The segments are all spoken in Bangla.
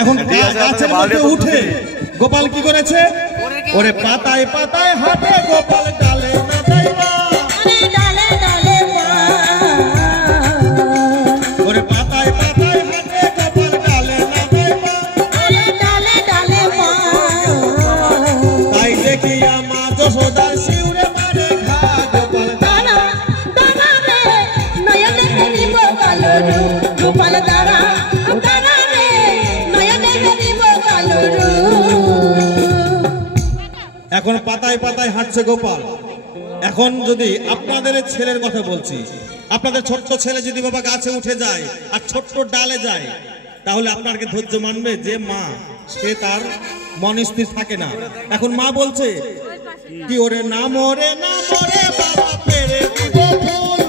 এখন গাছের মধ্যে উঠে গোপাল কি করেছে? ওরে পাতায় পাতায় হাঁটে গোপাল, ডালে না যাইবা, ডালে ডালে ওরে পাতায় পাতায় হাঁটে গোপাল, ডালে না যাইবা, ডালে ডালে তাই দেখিয়া মা যশোদার শিউরে মারে ঘা গোপাল, দানা দানা রে নয়নে দিব কালো গোপাল, দানা দানা রে নয়নে দিব কালো। এখন পাতায় পাতায় হাঁটছে গোপাল। এখন যদি আপনাদের ছেলের কথা বলছি, আপনাদের ছোট্ট ছেলে যদি বাবা গাছে উঠে যায় আর ছোট্ট ডালে যায়, তাহলে আপনাকে ধৈর্য মানবে? যে মা, সে তার মন স্থির থাকে না। এখন মা বলছে কি, ওরে না মরে না মরে বাবা পেরে দিব ফুল,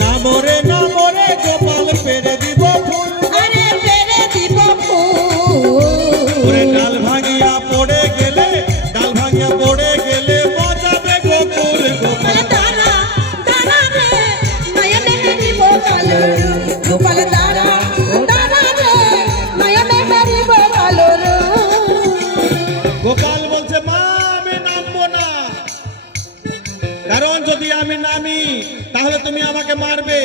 না মরে না মরে গোপাল পেরে দিব ফুল, আরে পেরে দিব ফুল, ওরে ডাল ভাঙিয়া পড়ে গেলে, ডাল ভাঙিয়া পড়ে গেলে বাজাবে গোকুল গোপাল, দানা দানা রে নয়নে দিব কালো গোপাল, দানা দানা রে নয়নে দিব কালো। গোপাল বলছে মা আমি নামবো না, কারণ যদি আমি নামি তাহলে তুমি আমাকে মারবে।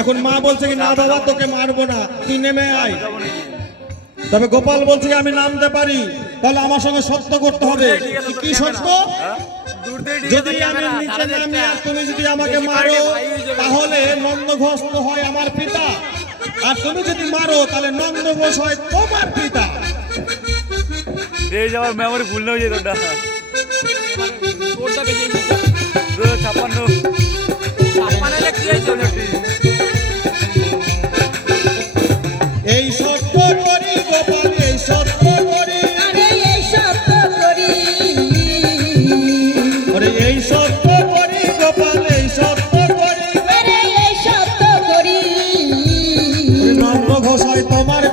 এখন মা বলছে কি, না বাবা তোকে মারবো না, তুই নেমে আয়। তবে গোপাল বলছে আমি নামতে পারি, তাহলে আমার সঙ্গে সত্য করতে হবে। কি সত্য? যদি আমি নিচে নামি আর তুমি যদি আমাকে মারো, তাহলে নন্দঘোষ তো হয় আমার পিতা, আর তুমি যদি মারো তাহলে নন্দঘোষ হয় তোমার পিতা। এই যাওয়ার মেমোরি ভুল না হয়ে যেত। কোনটা বেশি? 56 56 কি হয়েছে? এই সত্য করি গোপাল, এই সত্য করি, আরে এই সত্য করি, ওরে এই সত্য করি গোপাল, এই সত্য করি, আরে এই সত্য করি, নন্দ ঘোষায় তোমার